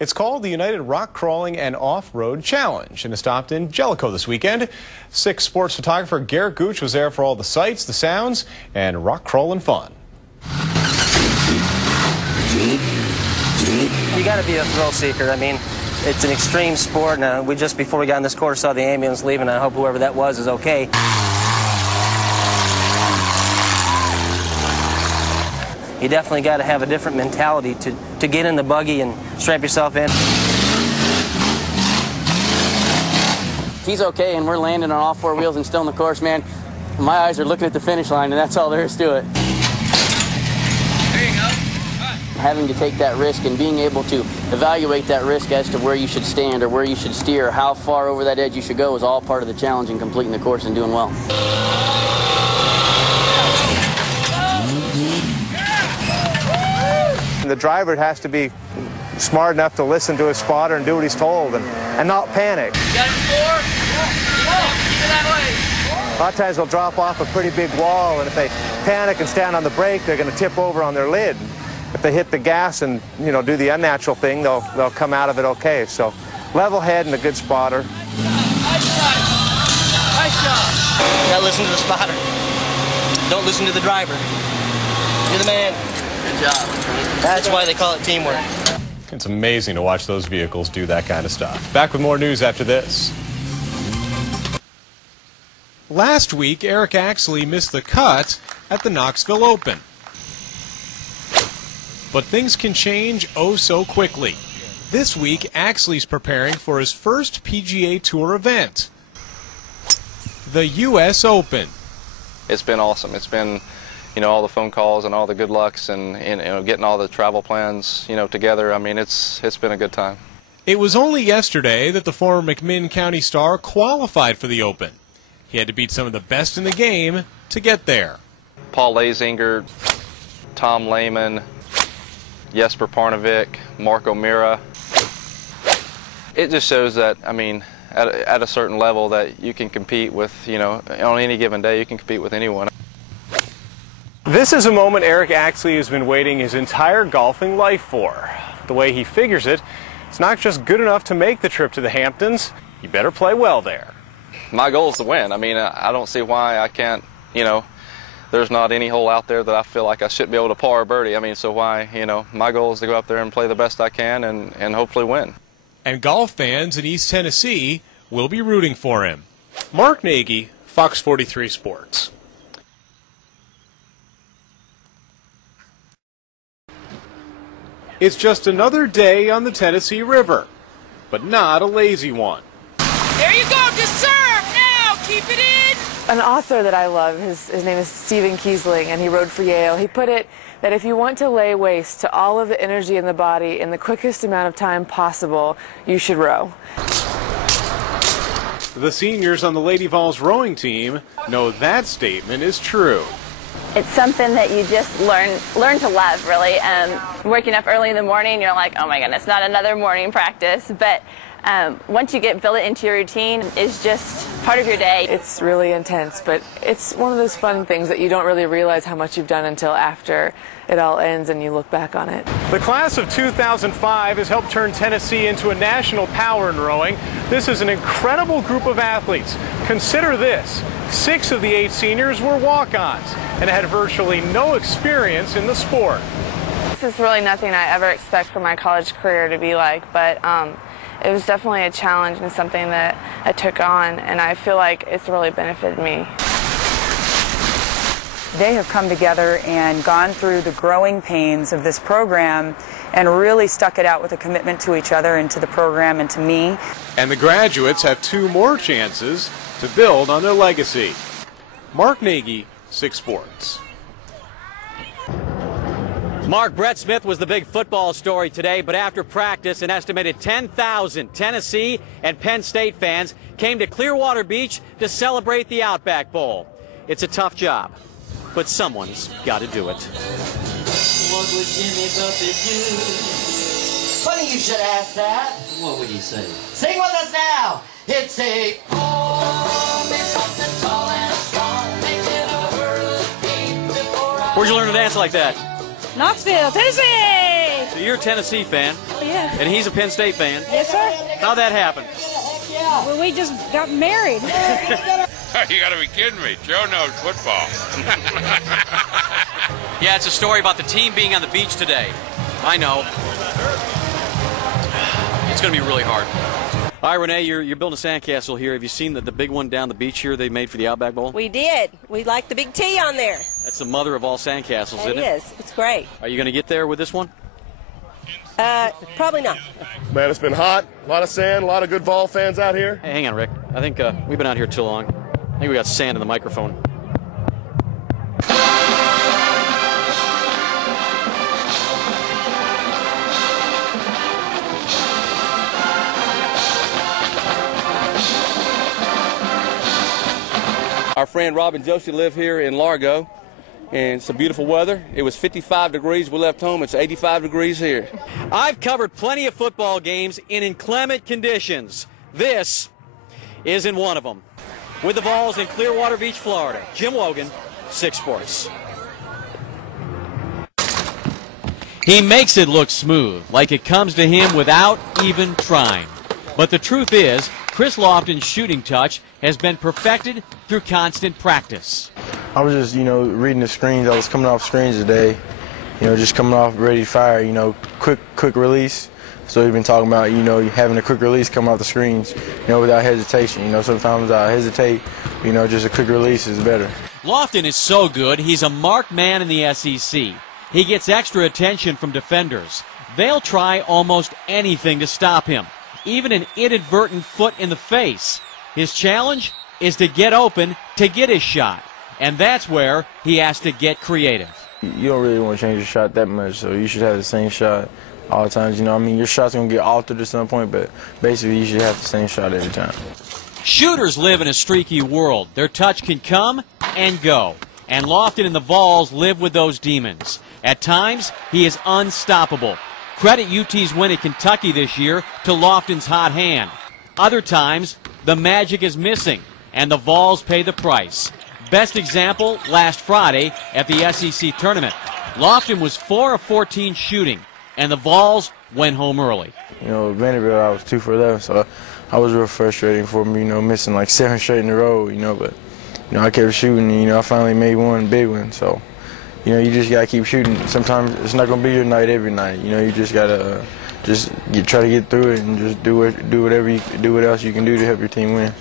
It's called the United Rock Crawling and Off-Road Challenge and it stopped in Jellicoe this weekend. 6 sports photographer Garrett Gooch was there for all the sights, the sounds, and rock crawling fun. You got to be a thrill seeker. I mean, it's an extreme sport, and we just before we got on this course saw the ambulance leaving. I hope whoever that was is okay. You definitely got to have a different mentality to get in the buggy and strap yourself in. He's okay, and we're landing on all 4 wheels and still in the course, man. My eyes are looking at the finish line, and that's all there is to it. There you go. Having to take that risk and being able to evaluate that risk as to where you should stand or where you should steer, how far over that edge you should go is all part of the challenge in completing the course and doing well. The driver has to be smart enough to listen to his spotter and do what he's told and not panic. You got it before? Keep it that way. A lot of times they'll drop off a pretty big wall, and if they panic and stand on the brake, they're going to tip over on their lid. If they hit the gas and, you know, do the unnatural thing, they'll come out of it okay. So level head and a good spotter. Nice job. You got to listen to the spotter. Don't listen to the driver. You're the man. Good job. That's why they call it teamwork. It's amazing to watch those vehicles do that kind of stuff. Back with more news after this. Last week, Eric Axley missed the cut at the Knoxville Open. But things can change oh so quickly. This week, Axley's preparing for his first PGA Tour event, the U.S. Open. It's been awesome. It's been, you know, all the phone calls and all the good lucks and you know, getting all the travel plans, you know, together. I mean, it's been a good time. It was only yesterday that the former McMinn County star qualified for the Open. He had to beat some of the best in the game to get there. Paul Lazinger, Tom Lehman, Jesper Parnevik, Mark O'Meara. It just shows that, I mean, at a certain level that you can compete with, you know, on any given day you can compete with anyone. This is a moment Eric Axley has been waiting his entire golfing life for. The way he figures it, it's not just good enough to make the trip to the Hamptons, you better play well there. My goal is to win. I mean, I don't see why I can't, you know, there's not any hole out there that I feel like I should be able to par or birdie. I mean, so why, you know, my goal is to go up there and play the best I can and hopefully win. And golf fans in East Tennessee will be rooting for him. Mark Nagy, Fox 43 Sports. It's just another day on the Tennessee River, but not a lazy one. There you go. Just serve now. Keep it in. An author that I love, his name is Stephen Kiesling, and he wrote for Yale. He put it that if you want to lay waste to all of the energy in the body in the quickest amount of time possible, you should row. The seniors on the Lady Vols rowing team know that statement is true. It's something that you just learn to love, really. Waking up early in the morning, you're like, oh my goodness, not another morning practice. But once you build it into your routine, it's just part of your day. It's really intense, but it's one of those fun things that you don't really realize how much you've done until after it all ends and you look back on it. The class of 2005 has helped turn Tennessee into a national power in rowing. This is an incredible group of athletes. Consider this, 6 of the 8 seniors were walk-ons and had virtually no experience in the sport. This is really nothing I ever expect for my college career to be like, but it was definitely a challenge and something that I took on, and I feel like it's really benefited me. They have come together and gone through the growing pains of this program and really stuck it out with a commitment to each other and to the program and to me. And the graduates have 2 more chances to build on their legacy. Mark Nagy, 6 Sports. Mark, Brett Smith was the big football story today, but after practice, an estimated 10,000 Tennessee and Penn State fans came to Clearwater Beach to celebrate the Outback Bowl. It's a tough job, but someone's got to do it. What would Jimmy Buffett do? Funny you should ask that. What would he say? Sing with us now. It's a tall and strong, making a world of pain before I... Where'd you learn to dance like that? Knoxville, Tennessee! So you're a Tennessee fan. Yeah. And he's a Penn State fan. Yes, sir. How'd that happen? Well, we just got married. You got to be kidding me. Joe knows football. Yeah, it's a story about the team being on the beach today. I know. It's going to be really hard. All right, Renee, you're building a sandcastle here. Have you seen the big one down the beach here they made for the Outback Bowl? We did. We like the big T on there. That's the mother of all sandcastles, isn't it? It is. It's great. Are you going to get there with this one? Probably not. Man, it's been hot. A lot of sand, a lot of good Vol fans out here. Hey, hang on, Rick. I think we've been out here too long. I think we got sand in the microphone. Our friend Rob and Josie live here in Largo, and it's a beautiful weather. It was 55 degrees. We left home. It's 85 degrees here. I've covered plenty of football games in inclement conditions. This isn't one of them. With the Vols in Clearwater Beach, Florida, Jim Wogan, 6 Sports. He makes it look smooth, like it comes to him without even trying. But the truth is, Chris Lofton's shooting touch has been perfected through constant practice. I was just, reading the screens. I was coming off screens today, just coming off ready to fire, quick release. So we've been talking about, having a quick release come off the screens, without hesitation. Sometimes I hesitate, just a quick release is better. Lofton is so good, he's a marked man in the SEC. He gets extra attention from defenders. They'll try almost anything to stop him, even an inadvertent foot in the face. His challenge is to get open to get his shot, and that's where he has to get creative. You don't really want to change your shot that much, so you should have the same shot all the times. Your shot's going to get altered at some point, but basically you should have the same shot every time. Shooters live in a streaky world. Their touch can come and go, and Lofton and the Vols live with those demons. At times, he is unstoppable. Credit UT's win at Kentucky this year to Lofton's hot hand. Other times, the magic is missing, and the Vols pay the price. Best example last Friday at the SEC tournament. Lofton was 4 of 14 shooting, and the Vols went home early. Vanderbilt, I was 2 for 11, so I was real frustrating for me, missing like 7 straight in a row, but, I kept shooting, I finally made one big one, so, you just got to keep shooting. Sometimes it's not going to be your night every night, you just got to try to get through it and just do what else you can do to help your team win.